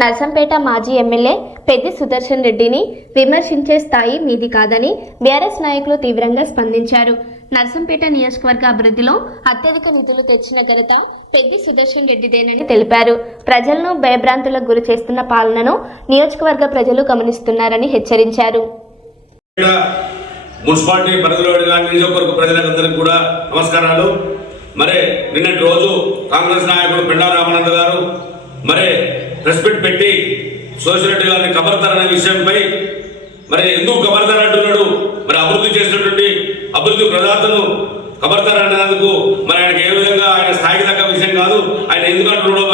నర్సంపేట మాజీ ఎమ్మెల్యే పెద్ది సుదర్శన్ రెడ్డిని విమర్శించే స్థాయి మీది కాదని బీఆర్ఎస్ నాయకులు తీవ్రంగా స్పందించారు. నర్సంపేట నియోజకవర్గ అభివృద్ధిలో అత్యధిక నిధులు తెచ్చిన ఘనత పెద్ది సుదర్శన్ రెడ్డిదేనని తెలిపారు. ప్రజలను భయభ్రాంతులకు గురి చేస్తున్న పాలనను నియోజకవర్గ ప్రజలు గమనిస్తున్నారని హెచ్చరించారు. మున్సిపాలిటీ పరిధిలో నియోజకవర్గ ప్రజలందరికీ కూడా నమస్కారాలు. మరి నిన్నటి రోజు కాంగ్రెస్ నాయకుడు పెండా రామానంద గారు ప్రెస్ మీట్ పెట్టి సోషల్ రెడ్డి గారిని ఖబర్దార్ అనే విషయంపై ఎందుకు ఖబర్దార్ అంటున్నాడు, అభివృద్ధి చేసినటువంటి అభివృద్ధి ప్రదాతను ఖబర్దార్ అనేందుకు ఆయనకి ఏ విధంగా ఆయన స్థాయికి తగ్గ విషయం కాదు. ఆయన ఎందుకు అంటున్నాడో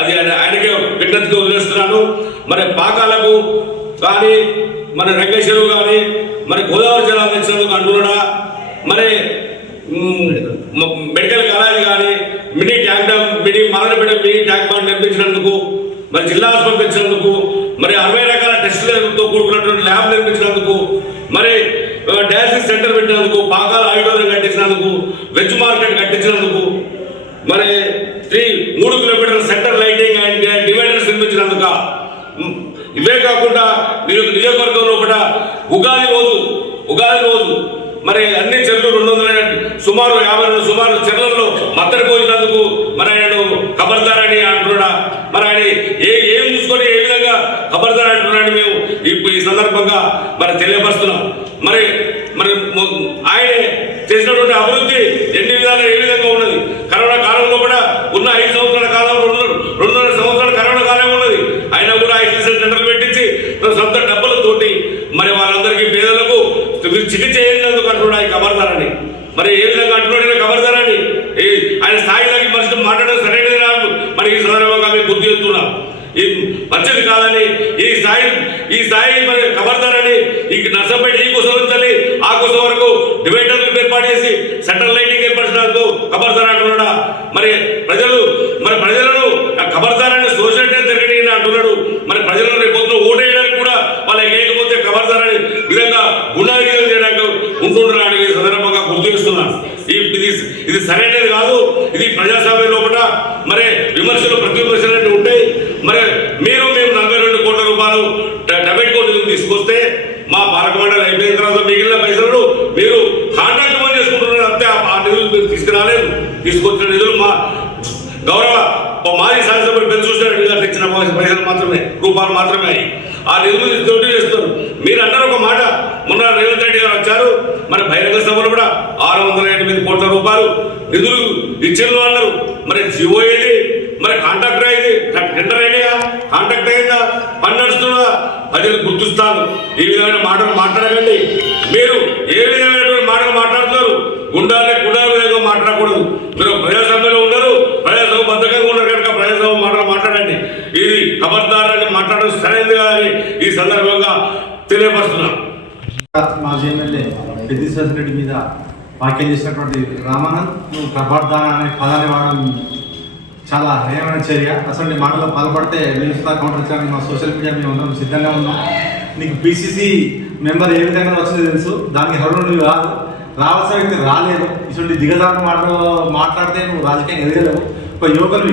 అది ఆయనకే విజ్ఞప్తిగా వదిలేస్తున్నాను. పాకాలకు కానీ రంగేశ్వరు కానీ గోదావరి జలాలు తెచ్చినందుకు అంటున్నాడా, మెడికల్ కాలేజ్ కానీ మినీ మదనపేట మినీ ట్యాంక్ బండ్ నిర్మించినందుకు, జిల్లా హాస్పిటల్ తెచ్చినందుకు, 60 రకాల టెస్టులతో కూడుకున్నటువంటి ల్యాబ్ నిర్మించినందుకు, డయాలసిస్ సెంటర్ పెట్టినందుకు, పాకాల ఆడిటోరియం కట్టించినందుకు, వెజ్ మార్కెట్ కట్టించినందుకు, 3 కిలోమీటర్ల సెంటర్ లైటింగ్ అండ్ డివైడర్స్ నిర్మించినందుక. ఇవే కాకుండా నియోజకవర్గంలో కూడా ఉగాది రోజు అన్ని చెరువులు 200 సుమారు 50 చెరువుల్లో మత్తడి పోసినందుకు ఆయనను ఖబర్దార్ అని అంటున్నాడా, ఆయన ఏం చూసుకొని ఏ విధంగా ఖబర్దార్ అంటున్నాడు మేము ఈ సందర్భంగా తెలియపరుస్తున్నాం. ఆయనే చేసినటువంటి అభివృద్ధి ఎన్ని విధాలు ఏ విధంగా ఉన్నది. కరోనా కాలంలో కూడా ఉన్న 5 సంవత్సరాల కాలంలో 2.5 సంవత్సరాల కరోనా కాలం ఉన్నది. ఆయన కూడా ఐసోలేషన్ సెంటర్లు పెట్టించి సొంత డబ్బులతోటి వాళ్ళందరికీ పేదలకు చికిత్స చేసినందుకు అంటున్నాడు ఈ ఖబర్దార్ అని. ఏ విధంగా అంటున్నాడు ఖబర్దార్ అని. ఆయన స్థాయిలోకి మనిషి మాట్లాడడం సరైనది కాదు. ఈ సందర్భంగా మేము గుర్తు చేస్తున్నాం. ఈ మంచిది కాదని ఈ స్థాయి ఖబర్దార్ అని ఈ నర్సంపేట ఈ కోసం తల్లి ఆ కోసం వరకు డివైడర్లు ఏర్పాటు చేసి సెంట్రల్ లైటింగ్ ఏర్పరిచినందుకు ఖబర్దార్ అంటున్నాడా. ప్రజలను ఖబర్దార్ అని సోషల్ తిరగని అంటున్నాడు. ప్రజలను రేపు ఓటేయడానికి కూడా వాళ్ళకి లేకపోతే ఖబర్దార్ అని విధంగా గుండాగిరి చేయడానికి ఉంటుండడానికి ఈ సందర్భంగా గుర్తు చేస్తున్నాను. ఇది సరైనది కాదు. ఇది ప్రజాస్వామ్యం లోపల విమర్శలు ప్రతి విమర్శలు ఉంటాయి. మేము 42 కోట్ల రూపాయలు డెబిట్ కోర్టు తీసుకొస్తే మా పాలక మండలి అయిపోయిన తర్వాత మిగిలిన పైసలు మీరు కాంట్రాక్ట్ పని చేసుకుంటున్నారు. అంతే ఆ నిధులు మీరు తీసుకురాలేదు. తీసుకొచ్చిన నిధులు మా గౌరవ మాజీ శాసనసభ్యులు పెద్దసూర్య రెడ్డి గారు తెచ్చిన పైసలు మాత్రమే, రూపాయలు మాత్రమే అయ్యి ఆ నిధులు తోటి చేస్తారు. మీరు అంటారు ఒక మాట, మొన్న రేవంత్ రెడ్డి గారు వచ్చారు, బహిరంగ సభలో కూడా 608 కోట్ల రూపాయలు నిధులు ఇచ్చిండ్రు అన్నారు. జియో ఏది, కాంట్రాక్టర్ అయింది, టెండర్ అయినాయా, కాంట్రాక్ట్ అయిందా, పని నడుస్తుందా, ప్రజలు గుర్తిస్తాను. ఈ విధమైన మాటలు మాట్లాడకండి. మీరు ఏ విధమైనటువంటి మాటలు మాట్లాడుతున్నారు, గుండా విధంగా మాట్లాడకూడదు. మీరు ప్రజాస్వామ్యంలో ఉన్నారు, ప్రజాస్వామ్య బద్ధకంగా ఉన్నారు కనుక ప్రజాస్వామ్య మాటలు మాట్లాడండి. ఇది ఖబర్దార్ అని మాట్లాడడం సరైనది కాదని ఈ సందర్భంగా తెలియపరుస్తున్నాం. మాజీ ఎమ్మెల్యే పెద్ది సుదర్శన్ రెడ్డి మీద వ్యాఖ్యలు చేసినటువంటి రామానంద్ నువ్వు ఖబర్దార్ అనే పదాన్ని వాడడం చాలా హేయమైన చర్య. అసలు మాటలో పాల్పడితే నిలుస్తా కౌంటర్ ఇచ్చాలని మా సోషల్ మీడియా మేము ఉన్నాం, సిద్ధంగా ఉన్నాం. నీకు పిసిసి మెంబర్ ఏ విధంగా వచ్చిందో తెలుసు. దానికి హరుడు నువ్వు కాదు, రావాల్సిన వ్యక్తి రాలేదు. ఇటువంటి దిగజారు మాట్లాడితే నువ్వు రాజకీయం ఎదగలేవు. ఒక యువకులు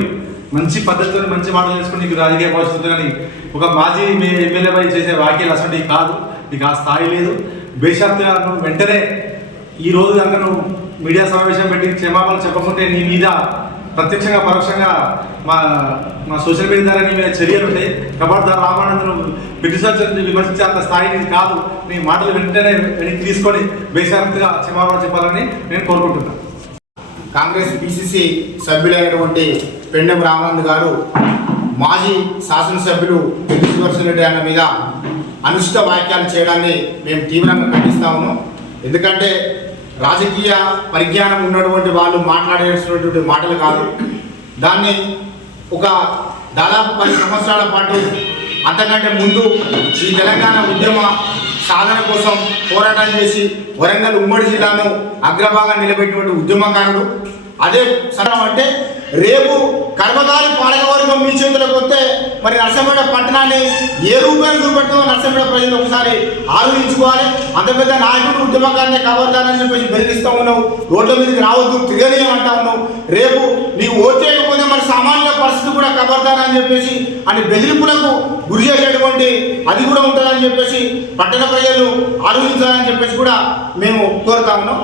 మంచి పద్ధతితో మంచి మాటలు చేసుకుని నీకు రాజకీయ భవిష్యత్తు. కానీ ఒక మాజీ ఎమ్మెల్యేపై చేసే వ్యాఖ్యలు అసలు కాదు, నీకు ఆ స్థాయి లేదు. బేషరతుగా నువ్వు వెంటనే ఈ రోజు కనుక నువ్వు మీడియా సమావేశం పెట్టి క్షమాపణలు చెప్పకుంటే నీ మీద ప్రత్యక్షంగా పరోక్షంగా మా సోషల్ మీడియా ద్వారా నీ మీద చర్యలు ఉంటాయి. ఖబర్దార్ రామానందను పిటిషన్ విమర్శించే అంత స్థాయి నీది కాదు. నీ మాటలు వెంటనే వెనక్కి తీసుకొని బేషరతుగా క్షమాపణ చెప్పాలని నేను కోరుకుంటున్నాను. కాంగ్రెస్ పిసిసి సభ్యులైనటువంటి పెండెం రామానంద్ గారు మాజీ శాసనసభ్యులు పెద్ది సుదర్శన్ రెడ్డి అన్న మీద అనుచిత వ్యాఖ్యలు చేయడాన్ని మేము తీవ్రంగా ఖండిస్తా ఉన్నాం. ఎందుకంటే రాజకీయ పరిజ్ఞానం ఉన్నటువంటి వాళ్ళు మాట్లాడేటువంటి మాటలు కాదు. దాన్ని ఒక దాదాపు 10 సంవత్సరాల పాటు అంతకంటే ముందు ఈ తెలంగాణ ఉద్యమ సాధన కోసం పోరాటం చేసి వరంగల్ ఉమ్మడి జిల్లాను అగ్రభాగా నిలబెట్టినటువంటి ఉద్యమకారుడు. అదే సరం అంటే రేపు కర్మకారి పాలకవర్గం మీ చేతులకు వస్తే మరి నర్సంపేట పట్టణాన్ని ఏ రూపాయలు చూపెడతామో నర్సంపేట ప్రజలు ఒకసారి ఆలోచించుకోవాలి. అంత పెద్ద నాయకుడు ఉద్యమకాన్ని కబర్దారని చెప్పేసి బెదిరిస్తూ ఉన్నావు, రోడ్ల మీదకి రావద్దు తిరగలేమంటా ఉన్నావు. రేపు నీకు ఓటేయకపోతే మరి సామాన్య పరిస్థితి కూడా కబర్దారని చెప్పేసి అని బెదిరింపులకు గురి చేసేటువంటి అది కూడా ఉంటుందని చెప్పేసి పట్టణ ప్రజలు ఆలోచించాలని చెప్పేసి కూడా మేము కోరుతా ఉన్నాం.